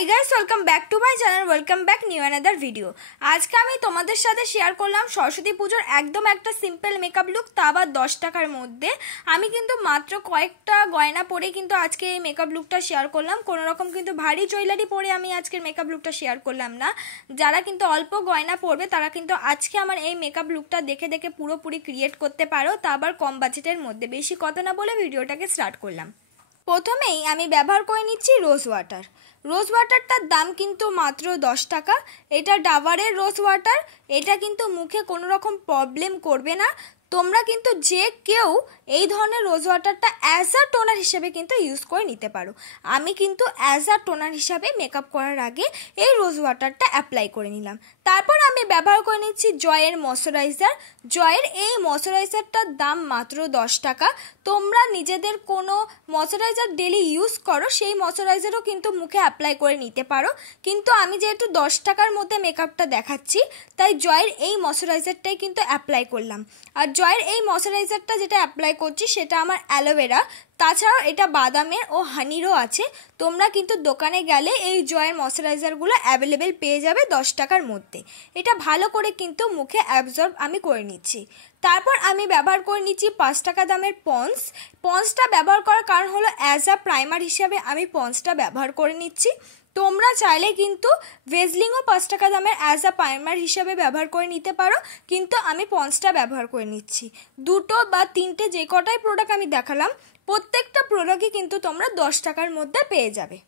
Hi guys, welcome back to my channel, welcome back new another video. আজকে আমি তোমাদের সাথে শেয়ার করলাম সরস্বতী পুজোর একদম একটা সিম্পল মেকআপ লুক, তা আবার 10 টাকার মধ্যে। আমি কিন্তু মাত্র কয়েকটা গয়না পরে কিন্তু আজকে এই মেকআপ লুকটা শেয়ার করলাম। কোনো রকম কিন্তু ভারী জুয়েলারি পরে আমি আজকের মেকআপ লুকটা শেয়ার করলাম না। যারা কিন্তু অল্প গয়না পরবে তারা কিন্তু আজকে আমার এই মেকআপ লুকটা দেখে দেখে পুরোপুরি ক্রিয়েট করতে পারো, তা আবার কম বাজেটের মধ্যে। বেশি কথা না বলে ভিডিওটাকে স্টার্ট করলাম। প্রথমেই আমি ব্যবহার করে নিচ্ছি রোজ ওয়াটার। রোজ ওয়াটারটার দাম কিন্তু মাত্র 10 টাকা। এটা ডাবরের রোজ ওয়াটার। এটা কিন্তু মুখে কোনো রকম প্রবলেম করবে না। তোমরা কিন্তু যে কেউ এই ধরনের রোজ ওয়াটারটা অ্যাজ আ টোনার হিসেবে কিন্তু ইউজ করে নিতে পারো। আমি কিন্তু অ্যাজ আ টোনার হিসাবে মেকআপ করার আগে এই রোজ ওয়াটারটা অ্যাপ্লাই করে নিলাম। তারপর আমি ব্যবহার করে নিচ্ছি জয়ের ময়শ্চারাইজার। জয়ের এই ময়শ্চারাইজারটার দাম মাত্র 10 টাকা। তোমরা নিজেদের কোনো ময়শ্চারাইজার ডেলি ইউজ করো, সেই ময়শ্চারাইজারও কিন্তু মুখে অ্যাপ্লাই করে নিতে পারো। কিন্তু আমি যেহেতু 10 টাকার মধ্যে মেকআপটা দেখাচ্ছি, তাই জয়ের এই ময়শ্চারাইজারটাই কিন্তু অ্যাপ্লাই করলাম। আর জয়ের এই ময়শ্চারাইজারটা যেটা অ্যাপ্লাই করছি সেটা আমার অ্যালোভেরা, তাছাড়াও এটা বাদামের ও হানিরও আছে। তোমরা কিন্তু দোকানে গেলে এই জয়ের ময়শ্চারাইজারগুলো অ্যাভেলেবেল পেয়ে যাবে 10 টাকার মধ্যে। এটা ভালো করে কিন্তু মুখে অ্যাবজর্ব আমি করে নিচ্ছি। তারপর আমি ব্যবহার করে নিচ্ছি 5 টাকা দামের পন্স। পন্সটা ব্যবহার করার কারণ হলো অ্যাজ আ প্রাইমার হিসাবে আমি পন্সটা ব্যবহার করে নিচ্ছি। তোমরা চাইলে কিন্তু ভেজলিংও 5 টাকা দামের অ্যাজ আ প্রাইমার হিসাবে ব্যবহার করে নিতে পারো, কিন্তু আমি পন্সটা ব্যবহার করে নিচ্ছি। দুটো বা তিনটে যে কটাই প্রোডাক্ট আমি দেখালাম, প্রত্যেকটা প্রোডাক্টই কিন্তু তোমরা 10 টাকার মধ্যে পেয়ে যাবে।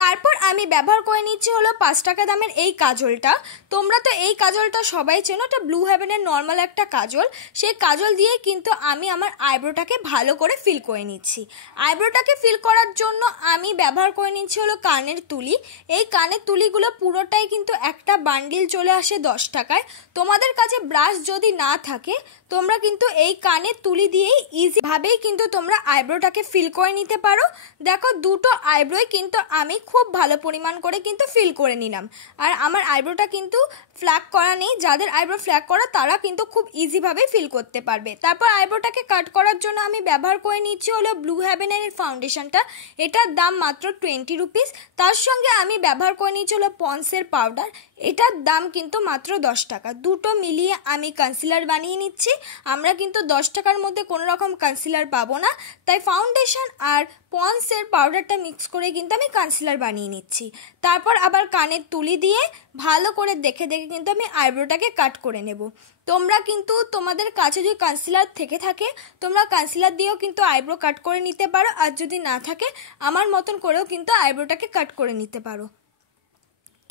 তারপর আমি ব্যবহার করে নিচ্ছি হলো 5 টাকা দামের এই কাজলটা। তোমরা তো এই কাজলটা সবাই চেনো, এটা ব্লু হেভেনের নর্মাল একটা কাজল। সেই কাজল দিয়ে কিন্তু আমি আমার আইব্রোটাকে ভালো করে ফিল করে নিচ্ছি। আইব্রোটাকে ফিল করার জন্য আমি ব্যবহার করে নিচ্ছি হলো কানের তুলি। এই কানের তুলিগুলো পুরোটাই কিন্তু একটা বান্ডিল চলে আসে 10 টাকায়। তোমাদের কাছে ব্রাশ যদি না থাকে, তোমরা কিন্তু এই কানের তুলি দিয়েই ইজিভাবেই কিন্তু তোমরা আইব্রোটাকে ফিল করে নিতে পারো। দেখো, দুটো আইব্রোই কিন্তু আমি খুব ভালো পরিমাণ করে কিন্তু ফিল করে নিলাম। আর আমার আইব্রোটা কিন্তু ফ্ল্যাগ করা নেই। যাদের আইব্রো ফ্ল্যাগ করা তারা কিন্তু খুব ইজিভাবে ফিল করতে পারবে। তারপর আইব্রোটাকে কাট করার জন্য আমি ব্যবহার করে নিচ্ছি হলো ব্লু হেভেনের ফাউন্ডেশনটা। এটার দাম মাত্র 20 রুপিস। তার সঙ্গে আমি ব্যবহার করে নিচ্ছি হলো পন্সের পাউডার। এটার দাম কিন্তু মাত্র 10 টাকা। দুটো মিলিয়ে আমি কনসিলার বানিয়ে নিচ্ছি। আমরা কিন্তু 10 টাকার মধ্যে কোনো রকম কনসিলার পাবো না, তাই ফাউন্ডেশন আর পন্সের পাউডারটা মিক্স করে কিন্তু আমি কনসিলার বানিয়ে নিচ্ছি। তারপর আবার কানের তুলি দিয়ে ভালো করে দেখে দেখে কিন্তু আমি আইব্রোটাকে কাট করে নেব। তোমরা কিন্তু তোমাদের কাছে যদি কনসিলার থেকে থাকে, তোমরা কনসিলার দিয়েও কিন্তু আইব্রো কাট করে নিতে পারো। আর যদি না থাকে, আমার মতন করেও কিন্তু আইব্রোটাকে কাট করে নিতে পারো।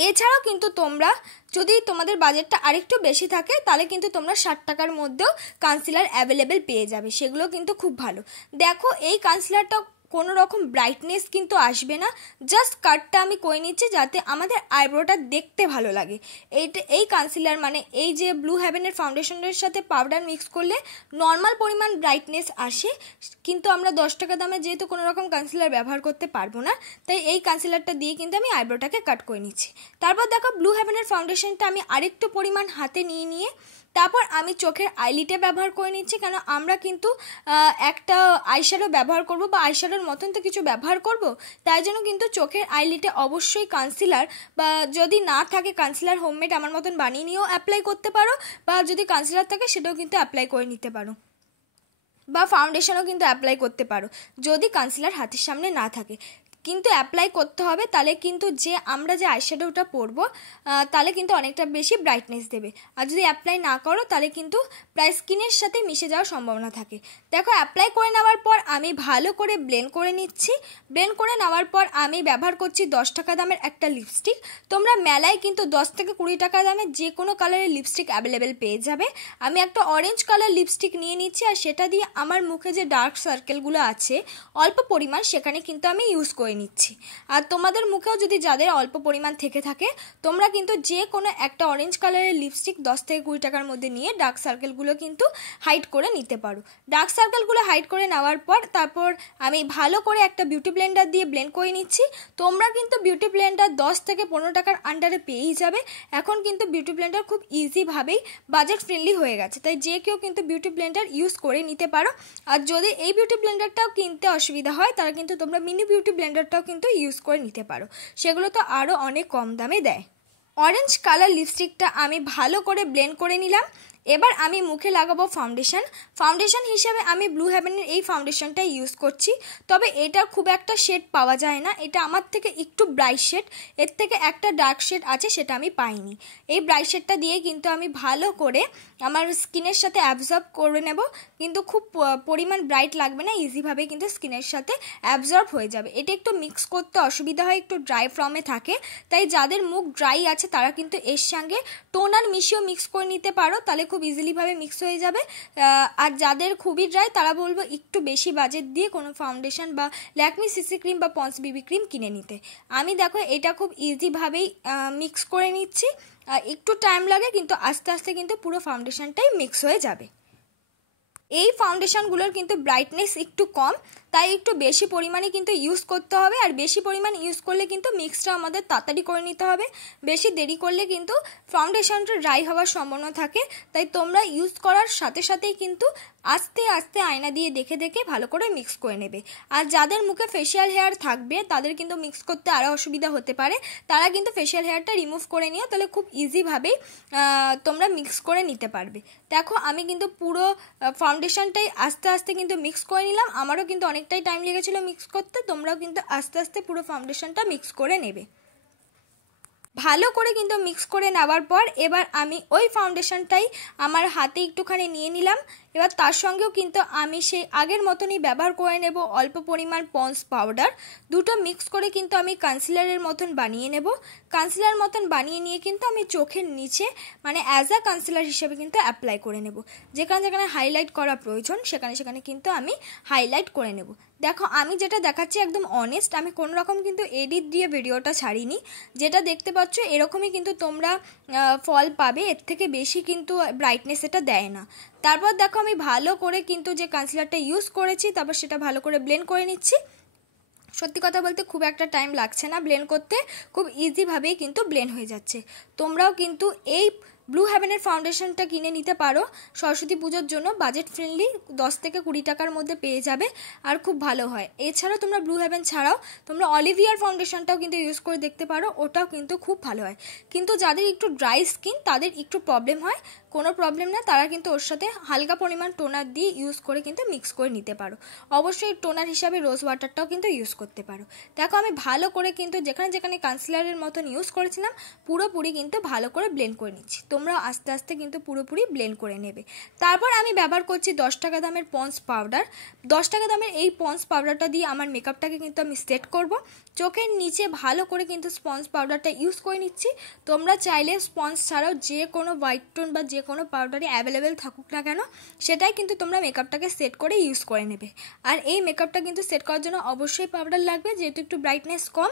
এছাড়াও কিন্তু তোমরা যদি তোমাদের বাজেটটা আরেকটু বেশি থাকে, তাহলে কিন্তু তোমরা 60 টাকার মধ্যেও কনসিলার অ্যাভেলেবেল পেয়ে যাবে। সেগুলো কিন্তু খুব ভালো। দেখো, এই কনসিলারটা কোনো রকম ব্রাইটনেস কিন্তু আসবে না। জাস্ট কাটটা আমি করে নিচ্ছি যাতে আমাদের আইব্রোটা দেখতে ভালো লাগে। এই কনসিলার মানে এই যে ব্লু হেভেনের ফাউন্ডেশনের সাথে পাউডার মিক্স করলে নর্মাল পরিমাণ ব্রাইটনেস আসে, কিন্তু আমরা 10 টাকা দামে যেহেতু কোনো রকম কনসিলার ব্যবহার করতে পারবো না, তাই এই কনসিলারটা দিয়ে কিন্তু আমি আইব্রোটাকে কাট করে নিচ্ছি। তারপর দেখো, ব্লু হেভেনের ফাউন্ডেশনটা আমি আরেকটু পরিমাণ হাতে নিয়ে তারপর আমি চোখের আইলিটে ব্যবহার করে নিচ্ছি। কেন আমরা কিন্তু একটা আইশ্যাডো ব্যবহার করব বা আইশ্যাডোর মতন তো কিছু ব্যবহার করব, তাই জন্য কিন্তু চোখের আইলিটে অবশ্যই কনসিলার, বা যদি না থাকে কনসিলার হোমমেড আমার মতন বানিয়ে নিয়েও অ্যাপ্লাই করতে পারো, বা যদি কনসিলার থাকে সেটাও কিন্তু অ্যাপ্লাই করে নিতে পারো, বা ফাউন্ডেশনও কিন্তু অ্যাপ্লাই করতে পারো যদি কনসিলার হাতের সামনে না থাকে। কিন্তু অ্যাপ্লাই করতে হবে, তাহলে কিন্তু আমরা যে আইশ্যাডোটা পরবো তাহলে কিন্তু অনেকটা বেশি ব্রাইটনেস দেবে। আর যদি অ্যাপ্লাই না করো তাহলে কিন্তু প্রায় স্কিনের সাথে মিশে যাওয়ার সম্ভাবনা থাকে। দেখো, অ্যাপ্লাই করে নেওয়ার পর আমি ভালো করে ব্লেন্ড করে নিচ্ছি। ব্লেন্ড করে নেওয়ার পর আমি ব্যবহার করছি 10 টাকা দামের একটা লিপস্টিক। তোমরা মেলায় কিন্তু 10 থেকে 20 টাকা দামের যে কোনো কালারের লিপস্টিক অ্যাভেলেবেল পেয়ে যাবে। আমি একটা অরেঞ্জ কালার লিপস্টিক নিয়ে নিচ্ছি, আর সেটা দিয়ে আমার মুখে যে ডার্ক সার্কেলগুলো আছে অল্প পরিমাণ, সেখানে কিন্তু আমি ইউজ করে নিচ্ছি। আর তোমাদের মুখেও যদি যাদের অল্প পরিমাণ থেকে থাকে, তোমরা কিন্তু যে কোনো একটা অরেঞ্জ কালারের লিপস্টিক 10 থেকে 20 টাকার মধ্যে নিয়ে ডার্ক সার্কেলগুলো কিন্তু হাইড করে নিতে পারো। ডার্ক সার্কেলগুলো হাইড করে নেওয়ার পর তারপর আমি ভালো করে একটা বিউটি ব্লেন্ডার দিয়ে ব্লেন্ড করে নিচ্ছি। তোমরা কিন্তু বিউটি ব্লেন্ডার 10 থেকে 15 টাকার আন্ডারে পেয়েই যাবে। এখন কিন্তু বিউটি ব্লেন্ডার খুব ইজিভাবেই বাজেট ফ্রেন্ডলি হয়ে গেছে, তাই যে কেউ কিন্তু বিউটি ব্লেন্ডার ইউজ করে নিতে পারো। আর যদি এই বিউটি ব্লেন্ডারটাও কিনতে অসুবিধা হয়, তারা কিন্তু তোমরা মিনি বিউটি ব্লেন্ডার পাউডারটাও কিন্তু ইউজ করে নিতে পারো, সেগুলো তো আরও অনেক কম দামে দেয়। অরেঞ্জ কালার লিপস্টিকটা আমি ভালো করে ব্লেন্ড করে নিলাম। এবার আমি মুখে লাগাবো ফাউন্ডেশন হিসেবে আমি ব্লু হেভেনের এই ফাউন্ডেশনটা ইউজ করছি। তবে এটার খুব একটা শেড পাওয়া যায় না, এটা আমার থেকে একটু ব্রাইট শেড, এর থেকে একটা ডার্ক শেড আছে সেটা আমি পাইনি। এই ব্রাইট শেডটা দিয়ে কিন্তু আমি ভালো করে আমার স্কিনের সাথে অ্যাবজর্ব করে নেব, কিন্তু খুব পরিমাণ ব্রাইট লাগবে না, ইজিভাবে কিন্তু স্কিনের সাথে অ্যাবজর্ব হয়ে যাবে। এটা একটু মিক্স করতে অসুবিধা হয়, একটু ড্রাই ফর্মে থাকে, তাই যাদের মুখ ড্রাই আছে তারা কিন্তু এর সঙ্গে টোনার মিশিয়েও মিক্স করে নিতে পারো, তাহলে খুব ইজিলিভাবে মিক্স হয়ে যাবে। আর যাদের খুবই ড্রাই তারা বলবো একটু বেশি বাজেট দিয়ে কোনো ফাউন্ডেশন বা ল্যাকমি সিসি ক্রিম বা পন্স বিবি ক্রিম কিনে নিতে। আমি দেখো এটা খুব ইজিভাবেই মিক্স করে নিচ্ছি, একটু টাইম লাগে কিন্তু আস্তে আস্তে কিন্তু পুরো ফাউন্ডেশনটাই মিক্স হয়ে যাবে। এই ফাউন্ডেশনগুলোর কিন্তু ব্রাইটনেস একটু কম, তাই একটু বেশি পরিমাণে কিন্তু ইউজ করতে হবে, আর বেশি পরিমাণ ইউজ করলে কিন্তু মিক্সটা আমাদের তাড়াতাড়ি করে নিতে হবে, বেশি দেরি করলে কিন্তু ফাউন্ডেশনটা ড্রাই হওয়ার সম্ভাবনা থাকে। তাই তোমরা ইউজ করার সাথে সাথেই কিন্তু আস্তে আস্তে আয়না দিয়ে দেখে দেখে ভালো করে মিক্স করে নেবে। আর যাদের মুখে ফেশিয়াল হেয়ার থাকবে তাদের কিন্তু মিক্স করতে আরও অসুবিধা হতে পারে, তারা কিন্তু ফেশিয়াল হেয়ারটা রিমুভ করে নিও, তাহলে খুব ইজিভাবেই তোমরা মিক্স করে নিতে পারবে। দেখো আমি কিন্তু পুরো ফাউন্ডেশনটাই আস্তে আস্তে কিন্তু মিক্স করে নিলাম, আমারও কিন্তু অনেকটাই টাইম লেগেছিলো মিক্স করতে, তোমরাও কিন্তু আস্তে আস্তে পুরো ফাউন্ডেশনটা মিক্স করে নেবে। ভালো করে কিন্তু মিক্স করে নেওয়ার পর এবার আমি ওই ফাউন্ডেশনটাই আমার হাতে একটুখানি নিয়ে নিলাম। এবার তার সঙ্গেও কিন্তু আমি সেই আগের মতনই ব্যবহার করে নেব অল্প পরিমাণ পন্স পাউডার, দুটো মিক্স করে কিন্তু আমি কনসিলারের মতন বানিয়ে নেব। কনসিলার মতন বানিয়ে নিয়ে কিন্তু আমি চোখের নিচে মানে অ্যাজ আ কনসিলার হিসেবে কিন্তু অ্যাপ্লাই করে নেব। যেখানে যেখানে হাইলাইট করা প্রয়োজন সেখানে সেখানে কিন্তু আমি হাইলাইট করে নেব। দেখো আমি যেটা দেখাচ্ছি একদম অনেস্ট, আমি কোনো রকম কিন্তু এডিট দিয়ে ভিডিওটা ছাড়িনি, যেটা দেখতে পাচ্ছ এরকমই কিন্তু তোমরা ফল পাবে, এর থেকে বেশি কিন্তু ব্রাইটনেস এটা দেয় না। তারপর দেখো আমি ভালো করে কিন্তু যে কনসিলারটা ইউজ করেছি তারপর সেটা ভালো করে ব্লেন্ড করে নিচ্ছি। সত্যি কথা বলতে খুব একটা টাইম লাগছে না ব্লেন্ড করতে, খুব ইজিভাবেই কিন্তু ব্লেন্ড হয়ে যাচ্ছে। তোমরাও কিন্তু এই ব্লু হেভেনের ফাউন্ডেশনটা কিনে নিতে পারো সরস্বতী পুজোর জন্য, বাজেট ফ্রেন্ডলি, 10 থেকে 20 টাকার মধ্যে পেয়ে যাবে আর খুব ভালো হয়। এছাড়াও তোমরা ব্লু হেভেন ছাড়াও তোমরা অলিভিয়ার ফাউন্ডেশনটাও কিন্তু ইউজ করে দেখতে পারো, ওটাও কিন্তু খুব ভালো হয়। কিন্তু যাদের একটু ড্রাই স্কিন তাদের একটু প্রবলেম হয়, কোনো প্রবলেম না, তারা কিন্তু ওর সাথে হালকা পরিমাণ টোনার দিয়ে ইউজ করে কিন্তু মিক্স করে নিতে পারো। অবশ্যই টোনার হিসাবে রোজ ওয়াটারটাও কিন্তু ইউজ করতে পারো। দেখো আমি ভালো করে কিন্তু যেখানে যেখানে কনসিলারের মতন ইউজ করেছিলাম পুরোপুরি কিন্তু ভালো করে ব্লেন্ড করে নিচ্ছি। তোমরা আস্তে আস্তে কিন্তু পুরোপুরি ব্লেন্ড করে নেবে। তারপর আমি ব্যবহার করছি 10 টাকা দামের পন্স পাউডার। 10 টাকা দামের এই পন্স পাউডারটা দিয়ে আমার মেকআপটাকে কিন্তু আমি সেট করব। চোখের নিচে ভালো করে কিন্তু স্পঞ্জ পাউডারটা ইউজ করে নিচ্ছি। তোমরা চাইলে স্পঞ্জ ছাড়াও যে কোনো হোয়াইট টোন বা যে কোনো পাউডারই অ্যাভেলেবেল থাকুক না কেন সেটাই কিন্তু তোমরা মেকআপটাকে সেট করে ইউজ করে নেবে। আর এই মেকআপটা কিন্তু সেট করার জন্য অবশ্যই পাউডার লাগবে, যেহেতু একটু ব্রাইটনেস কম,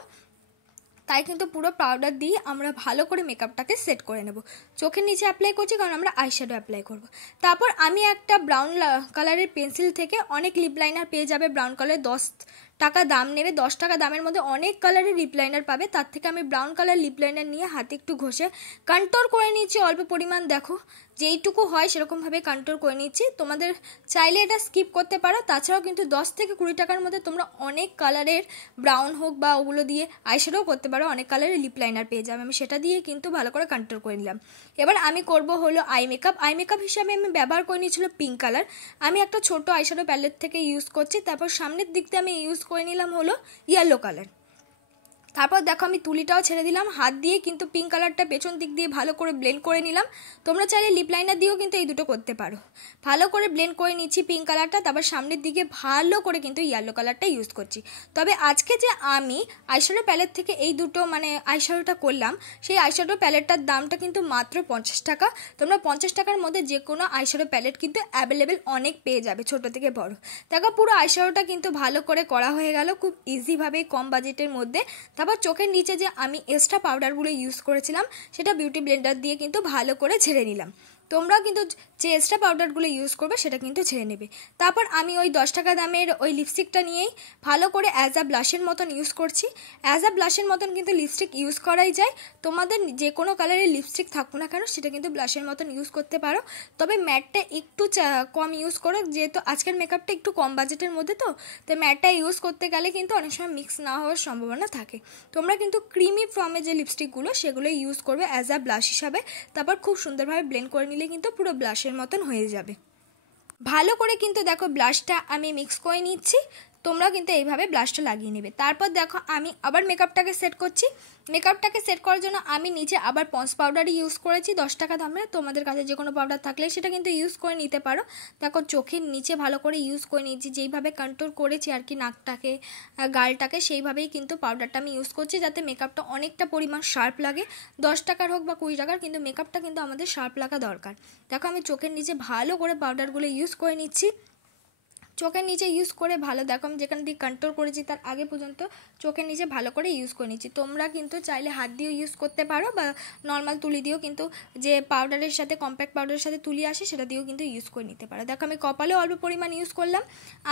তাই কিন্তু পুরো পাউডার দিয়ে আমরা ভালো করে মেকআপটাকে সেট করে নেব। চোখের নিচে অ্যাপ্লাই করছি কারণ আমরা আইশ্যাডো অ্যাপ্লাই করব। তারপর আমি একটা ব্রাউন কালারের পেন্সিল থেকে অনেক লিপ লাইনার পেয়ে যাবে ব্রাউন কালার, 10 টাকা দাম নেবে, 10 টাকা দামের মধ্যে অনেক কালারের লিপ লাইনার পাবে। তার থেকে আমি ব্রাউন কালার লিপ লাইনার নিয়ে হাতে একটু ঘষে কন্ট্রোল করে নিচ্ছি অল্প পরিমাণ, দেখো যেইটুকু হয় সেরকমভাবে কন্ট্রোল করে নিচ্ছি। তোমাদের চাইলে এটা স্কিপ করতে পারো, তাছাড়াও কিন্তু 10 থেকে 20 টাকার মধ্যে তোমরা অনেক কালারের ব্রাউন হোক বা ওগুলো দিয়ে আইশ্যাডো করতে পারো, অনেক কালারের লিপ লাইনার পেয়ে যাবে। আমি সেটা দিয়ে কিন্তু ভালো করে কন্ট্রোল করে নিলাম। এবার আমি করব হলো আই মেকআপ হিসাবে আমি ব্যবহার করে নিয়েছিল পিঙ্ক কালার। আমি একটা ছোট আইশ্যাডো প্যালেট থেকে ইউজ করছি, তারপর সামনের দিক দিয়ে আমি ইউজ করে নিলাম হলো ইয়েলো কালার। তারপর দেখো আমি তুলিটাও ছেড়ে দিলাম, হাত দিয়ে কিন্তু পিঙ্ক কালারটা পেছন দিক দিয়ে ভালো করে ব্লেন্ড করে নিলাম। তোমরা চাইলে লিপ লাইনার দিয়েও কিন্তু এই দুটো করতে পারো। ভালো করে ব্লেন্ড করে নিচ্ছি পিঙ্ক কালারটা, তারপর সামনের দিকে ভালো করে কিন্তু ইয়েলো কালারটা ইউজ করছি। তবে আজকে যে আমি আইশ্যাডো প্যালেট থেকে এই দুটো মানে আইশ্যাডোটা করলাম, সেই আইশ্যাডো প্যালেটটার দামটা কিন্তু মাত্র 50 টাকা। তোমরা 50 টাকার মধ্যে যে কোনো আইশ্যাডো প্যালেট কিন্তু অ্যাভেলেবেল অনেক পেয়ে যাবে, ছোট থেকে বড়। দেখো পুরো আইশ্যাডোটা কিন্তু ভালো করে করা হয়ে গেল খুব ইজিভাবে কম বাজেটের মধ্যে। তারপর চোখের নিচে যে আমি এক্সট্রা পাউডারগুলো ইউজ করেছিলাম সেটা বিউটি ব্লেন্ডার দিয়ে কিন্তু ভালো করে ঝেড়ে নিলাম। তোমরাও কিন্তু যে এক্সট্রা পাউডারগুলো ইউজ করবে সেটা কিন্তু ছেড়ে নেবে। তারপর আমি ওই 10 টাকা দামের ওই লিপস্টিকটা নিয়েই ভালো করে অ্যাজ আ ব্লাশের মতন ইউজ করছি। অ্যাজ আ ব্লাশের মতন কিন্তু লিপস্টিক ইউজ করাই যায়। তোমাদের যে কোনো কালারের লিপস্টিক থাকুক না কেন সেটা কিন্তু ব্লাশের মতন ইউজ করতে পারো, তবে ম্যাটটা একটু কম ইউজ করো, যেহেতু আজকের মেকআপটা একটু কম বাজেটের মধ্যে তো ম্যাটটা ইউজ করতে গেলে কিন্তু অনেক সময় মিক্স না হওয়ার সম্ভাবনা থাকে। তোমরা কিন্তু ক্রিমি ফর্মে যে লিপস্টিকগুলো সেগুলো ইউজ করবে অ্যাজ আ ব্লাশ হিসাবে, তারপর খুব সুন্দরভাবে ব্লেন্ড করে নিলে কিন্তু পুরো ব্লাশের মতন হয়ে যাবে। ভালো করে কিন্তু দেখো ব্লাশটা আমি মিক্স করে নিচ্ছি, তোমরা কিন্তু এইভাবে ব্লাশটা লাগিয়ে নেবে। তারপর দেখো আমি আবার মেকআপটাকে সেট করছি। মেকআপটাকে সেট করার জন্য আমি নিচে আবার পন্স পাউডারই ইউজ করেছি 10 টাকা দামের। তোমাদের কাছে যে কোনো পাউডার থাকলে সেটা কিন্তু ইউজ করে নিতে পারো। দেখো চোখের নিচে ভালো করে ইউজ করে নিয়েছি, যেইভাবে কন্ট্রোল করেছি আর কি নাকটাকে গালটাকে, সেইভাবেই কিন্তু পাউডারটা আমি ইউজ করছি যাতে মেকআপটা অনেকটা পরিমাণ শার্প লাগে। 10 টাকার হোক বা 20 টাকার, কিন্তু মেকআপটা কিন্তু আমাদের শার্প লাগা দরকার। দেখো আমি চোখের নিচে ভালো করে পাউডারগুলো ইউজ করে নিচ্ছি। চোখের নিচে ইউজ করে ভালো, দেখো আমি যেখান দিয়ে কন্ট্রোল করেছি তার আগে পর্যন্ত চোখের নিচে ভালো করে ইউজ করে নিচ্ছি। তোমরা কিন্তু চাইলে হাত দিয়েও ইউজ করতে পারো বা নর্মাল তুলি দিয়েও, কিন্তু যে পাউডারের সাথে কম্প্যাক্ট পাউডারের সাথে তুলি আসে সেটা দিয়েও কিন্তু ইউজ করে নিতে পারো। দেখো আমি কপালেও অল্প পরিমাণ ইউজ করলাম,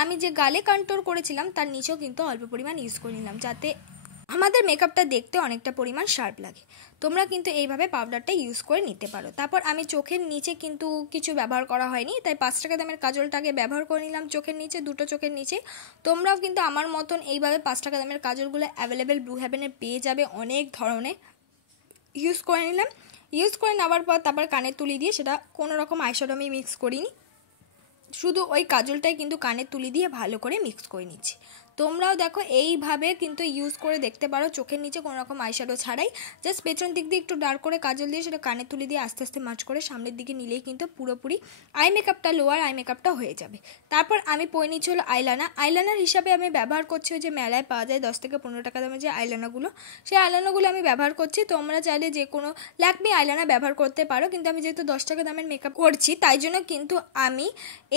আমি যে গালে কন্ট্রোল করেছিলাম তার নিচেও কিন্তু অল্প পরিমাণ ইউজ করে নিলাম যাতে আমাদের মেকআপটা দেখতে অনেকটা পরিমাণ শার্প লাগে। তোমরা কিন্তু এইভাবে পাউডারটা ইউজ করে নিতে পারো। তারপর আমি চোখের নিচে কিন্তু কিছু ব্যবহার করা হয়নি, তাই 5 টাকা দামের কাজলটাকে ব্যবহার করে নিলাম চোখের নিচে, দুটো চোখের নিচে। তোমরাও কিন্তু আমার মতন এইভাবে 5 টাকা দামের কাজলগুলো অ্যাভেলেবেল ব্লু হেভেনে পেয়ে যাবে অনেক ধরনের। ইউজ করে নিলাম, ইউজ করে নেওয়ার পর তারপর কানের তুলি দিয়ে, সেটা কোনো রকম আইশ্যাডো আমি মিক্স করিনি, শুধু ওই কাজলটাই কিন্তু কানের তুলি দিয়ে ভালো করে মিক্স করে নিচ্ছি। তোমরাও দেখো এইভাবে কিন্তু ইউজ করে দেখতে পারো চোখের নিচে কোনো রকম আইশ্যাডো ছাড়াই, জাস্ট পেছন দিক দিয়ে একটু ডার্ক করে কাজল দিয়ে সেটা কানের তুলি দিয়ে আস্তে আস্তে মার্চ করে সামনের দিকে নিলেই কিন্তু পুরোপুরি আই মেকআপটা, লোয়ার আই মেকআপটা হয়ে যাবে। তারপর আমি পরে নিচ্ছি হলো আইলাইনার। আইলাইনার হিসাবে আমি ব্যবহার করছি ওই যে মেলায় পাওয়া যায় 10 থেকে 15 টাকা দামের যে আইলাইনারগুলো, সেই আইলাইনারগুলো আমি ব্যবহার করছি। তোমরা চাইলে যে কোনো ল্যাকমি আইলাইনার ব্যবহার করতে পারো, কিন্তু আমি যেহেতু 10 টাকা দামের মেকআপ করছি তাই জন্য কিন্তু আমি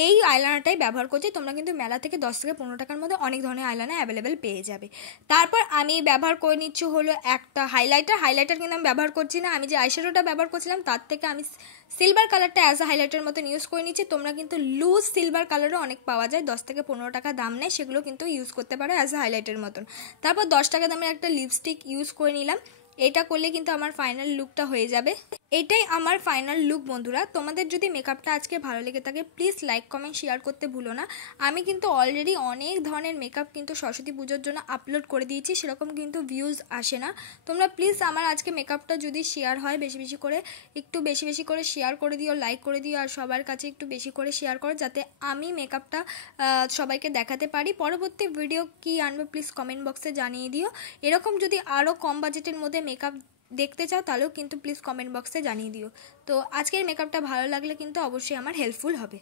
এই আইলাইনারটাই ব্যবহার করছি। তোমরা কিন্তু মেলা থেকে 10 থেকে 15 টাকার মধ্যে অনেক ধরনের আইলাইনার অ্যাভেলেবেল পেয়ে যাবে। তারপর আমি ব্যবহার করে নিচ্ছি হলো একটা হাইলাইটার কিন্তু আমি ব্যবহার করছি না, আমি যে আইশ্যাডোটা ব্যবহার করছিলাম তার থেকে আমি সিলভার কালারটা অ্যাজ আ হাইলাইটার মতন ইউজ করে নিচ্ছি। তোমরা কিন্তু লুজ সিলভার কালারও অনেক পাওয়া যায়, 10 থেকে 15 টাকা দাম নেয়, সেগুলো কিন্তু ইউজ করতে পারো অ্যাজ আ হাইলাইটার মতন। তারপর 10 টাকা দামের একটা লিপস্টিক ইউজ করে নিলাম, এটা করলে কিন্তু আমার ফাইনাল লুকটা হয়ে যাবে। এটাই আমার ফাইনাল লুক বন্ধুরা। তোমাদের যদি মেকআপটা আজকে ভালো লেগে থাকে প্লিজ লাইক কমেন্ট শেয়ার করতে ভুলো না। আমি কিন্তু অলরেডি অনেক ধরনের মেকআপ কিন্তু সরস্বতী পুজোর জন্য আপলোড করে দিয়েছি, সেরকম কিন্তু ভিউজ আসে না। তোমরা প্লিজ আমার আজকে মেকআপটা যদি শেয়ার হয় বেশি বেশি করে, একটু বেশি বেশি করে শেয়ার করে দিও, লাইক করে দিও, আর সবার কাছে একটু বেশি করে শেয়ার করো যাতে আমি মেকআপটা সবাইকে দেখাতে পারি। পরবর্তী ভিডিও কি আনবে প্লিজ কমেন্ট বক্সে জানিয়ে দিও। এরকম যদি আরও কম বাজেটের মধ্যে মেকআপ দেখতে চাও তাহলেও কিন্তু প্লিজ কমেন্ট বক্সে জানিয়ে দিও। তো আজকের মেকআপটা ভালো লাগলে কিন্তু অবশ্যই আমার হেল্পফুল হবে।